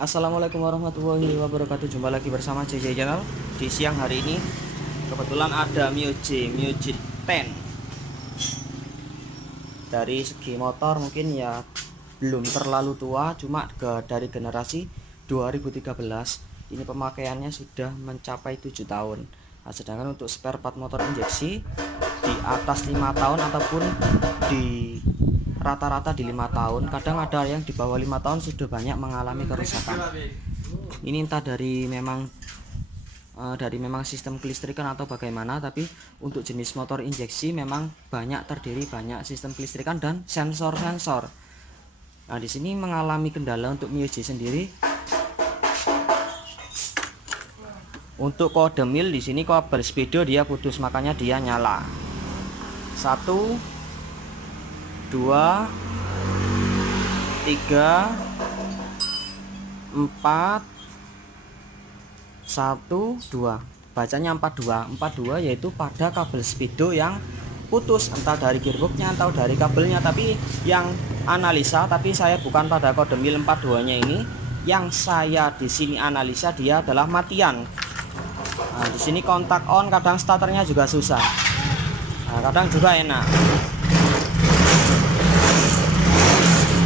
Assalamualaikum warahmatullahi wabarakatuh. Jumpa lagi bersama JJ Channel. Di siang hari ini kebetulan ada Mio J10. Dari segi motor mungkin ya belum terlalu tua, cuma dari generasi 2013. Ini pemakaiannya sudah mencapai 7 tahun. Nah, sedangkan untuk spare part motor injeksi di atas 5 tahun ataupun di rata-rata di 5 tahun, kadang ada yang di bawah 5 tahun sudah banyak mengalami kerusakan. Ini entah dari memang sistem kelistrikan atau bagaimana, tapi untuk jenis motor injeksi memang banyak sistem kelistrikan dan sensor-sensor. Nah, di sini mengalami kendala untuk Mio J sendiri. Untuk kode mil di sini kabel speedo dia putus, makanya dia nyala. 1 2 3 4 1 2, bacanya 42 yaitu pada kabel speedo yang putus, entah dari gearboxnya atau dari kabelnya. Tapi yang analisa, tapi saya bukan pada kode mil 42 nya ini, yang saya di sini analisa dia adalah matian. Nah, di sini kontak on, kadang starternya juga susah. Nah, kadang juga enak.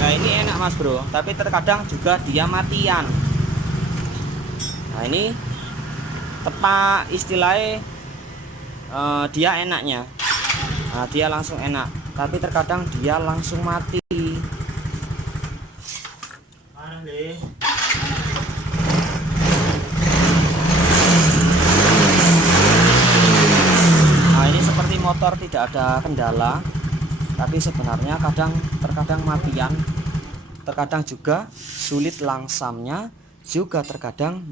Nah, ini enak mas bro, tapi terkadang juga dia matian. Nah, ini tepat istilahnya dia enaknya. Nah, dia langsung enak, tapi terkadang dia langsung mati. Nah, ini seperti motor tidak ada kendala, tapi sebenarnya terkadang matian, terkadang juga sulit langsamnya, juga terkadang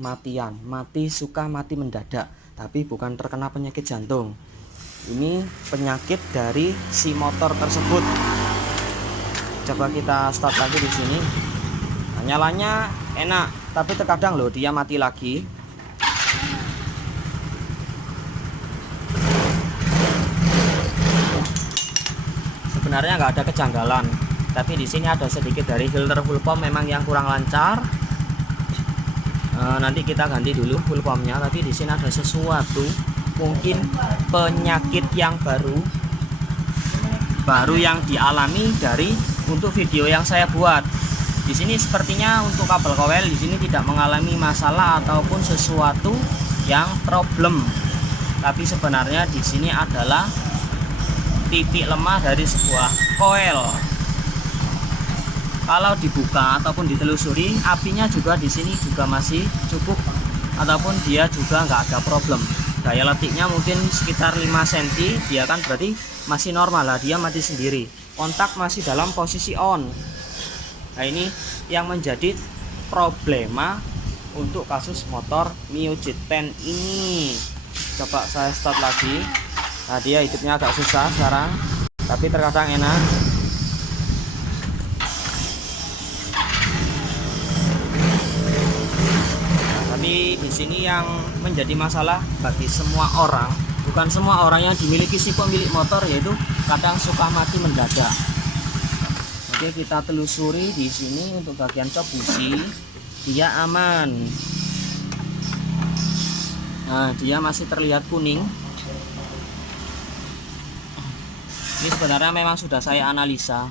suka mati mendadak, tapi bukan terkena penyakit jantung. Ini penyakit dari si motor tersebut. Coba kita start lagi di sini. Nah, nyalanya enak, tapi terkadang loh dia mati lagi. Sebenarnya nggak ada kejanggalan, tapi di sini ada sedikit dari filter full pump memang yang kurang lancar. Nanti kita ganti dulu full pumpnya. Tapi di sini ada sesuatu, mungkin penyakit yang baru yang dialami dari untuk video yang saya buat. Di sini sepertinya untuk kabel coil di sini tidak mengalami masalah ataupun sesuatu yang problem, tapi sebenarnya di sini adalah titik lemah dari sebuah coil. Kalau dibuka ataupun ditelusuri, apinya juga di sini juga masih cukup, ataupun dia juga nggak ada problem. Daya letiknya mungkin sekitar 5 cm, dia kan berarti masih normal lah, dia mati sendiri. Kontak masih dalam posisi on. Nah, ini yang menjadi problema untuk kasus motor Mio J10 ini. Coba saya start lagi. Nah, dia hidupnya agak susah sekarang, tapi terkadang enak. Nah, tapi di sini yang menjadi masalah bagi semua orang, bukan semua orang yang dimiliki si pemilik motor, yaitu kadang suka mati mendadak. Oke, kita telusuri di sini untuk bagian cok busi, dia aman. Nah, dia masih terlihat kuning. Ini sebenarnya memang sudah saya analisa.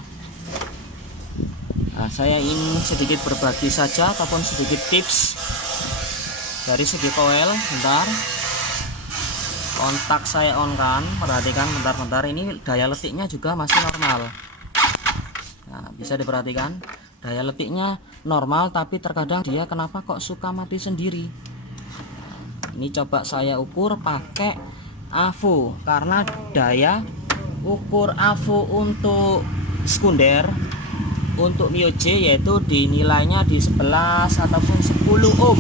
Nah, saya ingin sedikit berbagi saja ataupun sedikit tips dari segi coil. Bentar, kontak saya on kan, perhatikan bentar, ini daya letiknya juga masih normal. Nah, bisa diperhatikan daya letiknya normal, tapi terkadang dia kenapa kok suka mati sendiri. Ini coba saya ukur pakai AVO, karena daya ukur AVO untuk sekunder untuk Mio J yaitu dinilainya di 11 ataupun 10 ohm.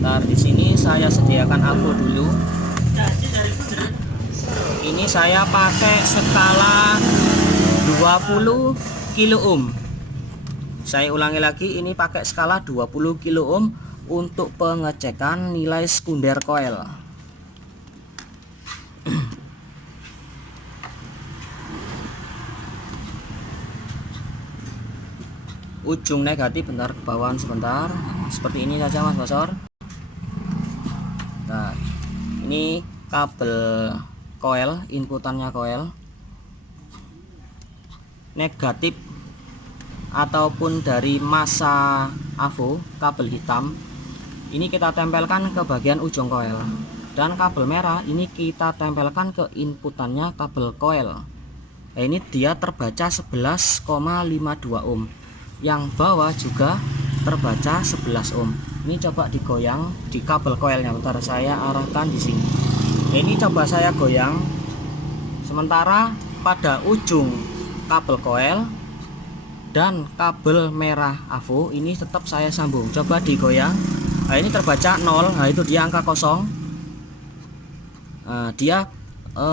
Ntar di sini saya sediakan AVO dulu. Ini saya pakai skala 20 kilo ohm. Saya ulangi lagi, ini pakai skala 20 kilo ohm untuk pengecekan nilai sekunder coil. ujung negatif, bentar ke bawah sebentar, seperti ini saja Mas Bosor. Nah, ini kabel coil, inputannya coil negatif ataupun dari massa AVO kabel hitam ini kita tempelkan ke bagian ujung coil, dan kabel merah ini kita tempelkan ke inputannya kabel coil. Nah, ini dia terbaca 11,52 ohm, yang bawah juga terbaca 11 ohm. Ini coba digoyang di kabel coilnya, bentar saya arahkan di sini. Nah, ini coba saya goyang, sementara pada ujung kabel coil dan kabel merah AVO ini tetap saya sambung. Coba digoyang. Nah, ini terbaca 0. Nah, itu dia angka kosong. Nah, dia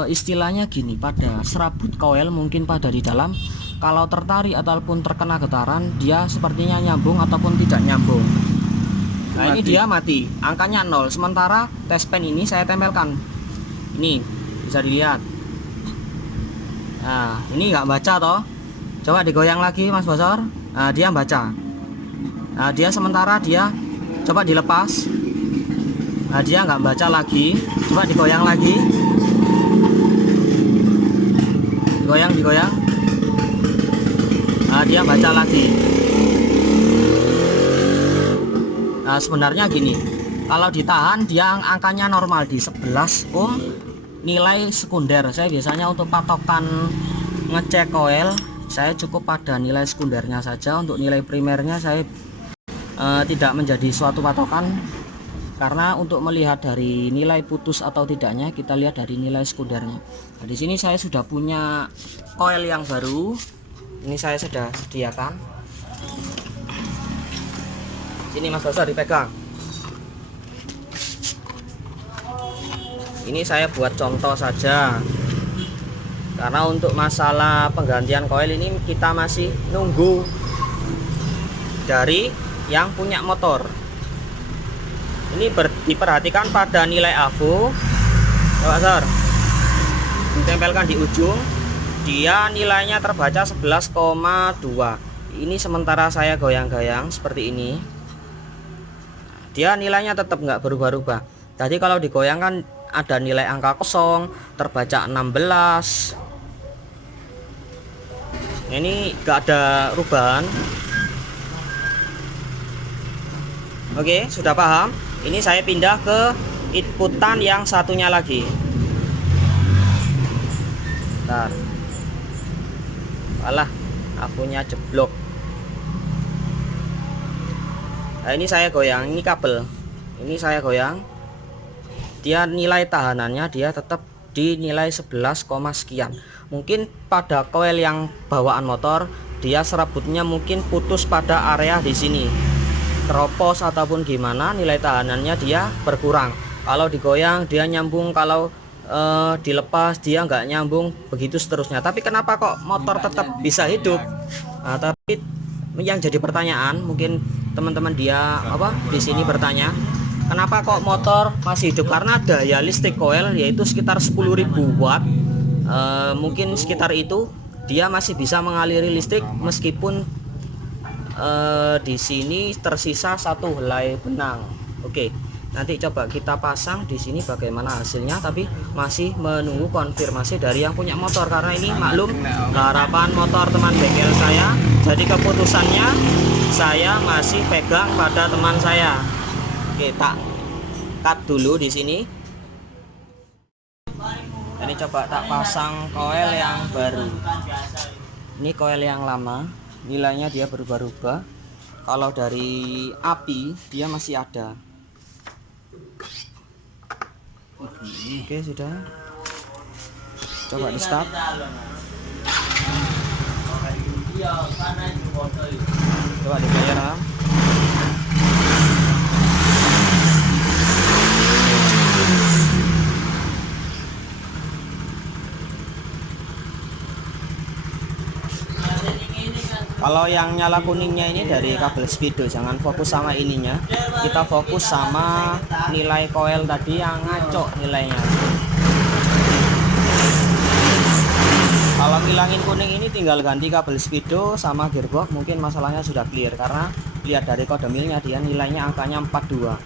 istilahnya gini, pada serabut coil mungkin pada di dalam kalau tertarik ataupun terkena getaran dia sepertinya nyambung ataupun tidak nyambung. Nah, ini dia mati, angkanya 0. Sementara test pen ini saya tempelkan, ini bisa dilihat. Nah, ini nggak baca toh. Coba digoyang lagi Mas Bosor. Nah, dia baca. Nah, dia sementara dia coba dilepas. Nah, dia nggak baca lagi. Coba digoyang lagi. Digoyang. Nah, dia baca lagi. Nah, sebenarnya gini, kalau ditahan dia angkanya normal di 11 ohm. Nilai sekunder saya biasanya untuk patokan ngecek coil saya cukup pada nilai sekundernya saja. Untuk nilai primernya saya tidak menjadi suatu patokan, karena untuk melihat dari nilai putus atau tidaknya kita lihat dari nilai sekundernya. Nah, di sini saya sudah punya coil yang baru, ini saya sudah sediakan. Sini Mas Bosor, dipegang. Ini saya buat contoh saja, karena untuk masalah penggantian coil ini kita masih nunggu dari yang punya motor. Ini diperhatikan pada nilai AVO, Pak Sor, ditempelkan di ujung, dia nilainya terbaca 11,2. Ini sementara saya goyang-goyang seperti ini, dia nilainya tetap nggak berubah-ubah. Tadi kalau digoyangkan ada nilai angka kosong, terbaca 16. Ini nggak ada perubahan. Oke, sudah paham? Ini saya pindah ke inputan yang satunya lagi. Bentar. Alah, akunya jeblok. Nah, ini saya goyang, ini kabel. Ini saya goyang. Dia nilai tahanannya dia tetap di nilai 11, sekian. Mungkin pada coil yang bawaan motor dia serabutnya mungkin putus pada area di sini, teropos ataupun gimana, nilai tahanannya dia berkurang. Kalau digoyang dia nyambung, kalau dilepas dia nggak nyambung, begitu seterusnya. Tapi kenapa kok motor tetap bisa hidup? Nah, tapi yang jadi pertanyaan, mungkin teman-teman dia di sini bertanya, kenapa kok motor masih hidup? Karena daya listrik coil yaitu sekitar 10.000 watt. Mungkin sekitar itu dia masih bisa mengaliri listrik meskipun di sini tersisa satu helai benang. Oke, nanti coba kita pasang di sini bagaimana hasilnya, tapi masih menunggu konfirmasi dari yang punya motor, karena ini maklum harapan motor teman bengkel saya. Jadi keputusannya saya masih pegang pada teman saya. Oke, tak cut dulu di sini. Ini coba tak pasang coil yang baru. Ini coil yang lama, nilainya dia berubah-ubah. Kalau dari api dia masih ada. Oke, sudah. Coba di start. Coba dibayar. Kalau yang nyala kuningnya ini dari kabel speedo, jangan fokus sama ininya, kita fokus sama nilai coil tadi yang ngaco nilainya. Kalau Kalau ngilangin kuning ini tinggal ganti kabel speedo sama gearbox, mungkin masalahnya sudah clear karena lihat dari kode milnya dia nilainya angkanya 42.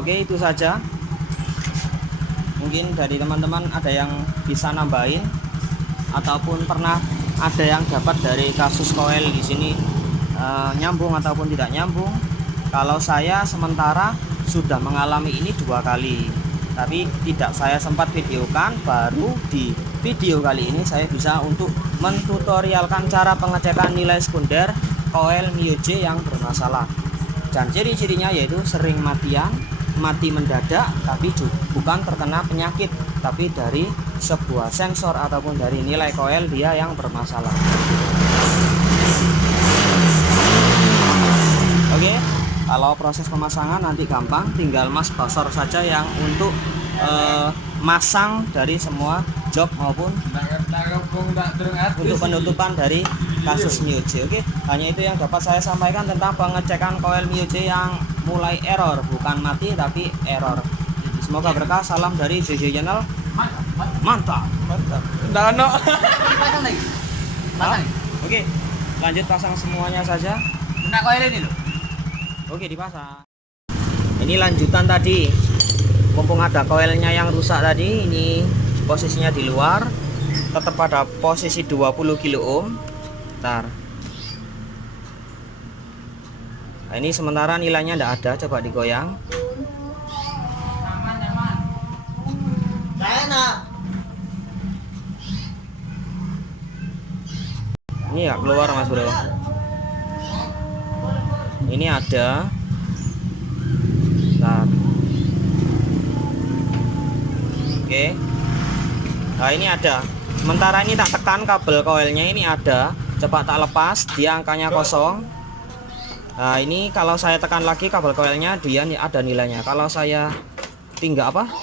Oke, itu saja. Mungkin dari teman-teman ada yang bisa nambahin ataupun pernah ada yang dapat dari kasus koil di sini nyambung ataupun tidak nyambung. Kalau saya sementara sudah mengalami ini 2 kali, tapi tidak saya sempat videokan. Baru di video kali ini saya bisa untuk mentutorialkan cara pengecekan nilai sekunder koil Mio J yang bermasalah. Dan ciri-cirinya yaitu sering matian, mati mendadak, tapi bukan terkena penyakit, tapi dari sebuah sensor ataupun dari nilai koil dia yang bermasalah. Oke, kalau proses pemasangan nanti gampang, tinggal Mas Basor saja yang untuk masang dari semua jok maupun untuk penutupan dari kasus Mio J. Oke, hanya itu yang dapat saya sampaikan tentang pengecekan koil Mio J yang mulai error, bukan mati tapi error. Semoga berkah. Salam dari JJ Channel. Mantap. Oke, lanjut pasang semuanya saja. Kena koil ini loh. Oke, dipasang. Ini lanjutan tadi. Mumpung ada koilnya yang rusak tadi, ini posisinya di luar, tetap pada posisi 20 kilo ohm. Bentar. Nah, ini sementara nilainya tidak ada, coba digoyang. Ini ya keluar Mas Bro. Ini ada. Bentar. Oke. Nah, ini ada. Sementara ini tak tekan kabel koilnya, ini ada. Coba tak lepas, dia angkanya kosong. Nah, ini kalau saya tekan lagi kabel koilnya, dia ada nilainya. Kalau saya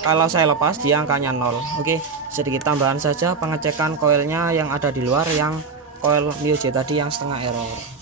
kalau saya lepas, dia angkanya 0. Oke, sedikit tambahan saja pengecekan koilnya yang ada di luar, yang koil Mio J tadi yang setengah error.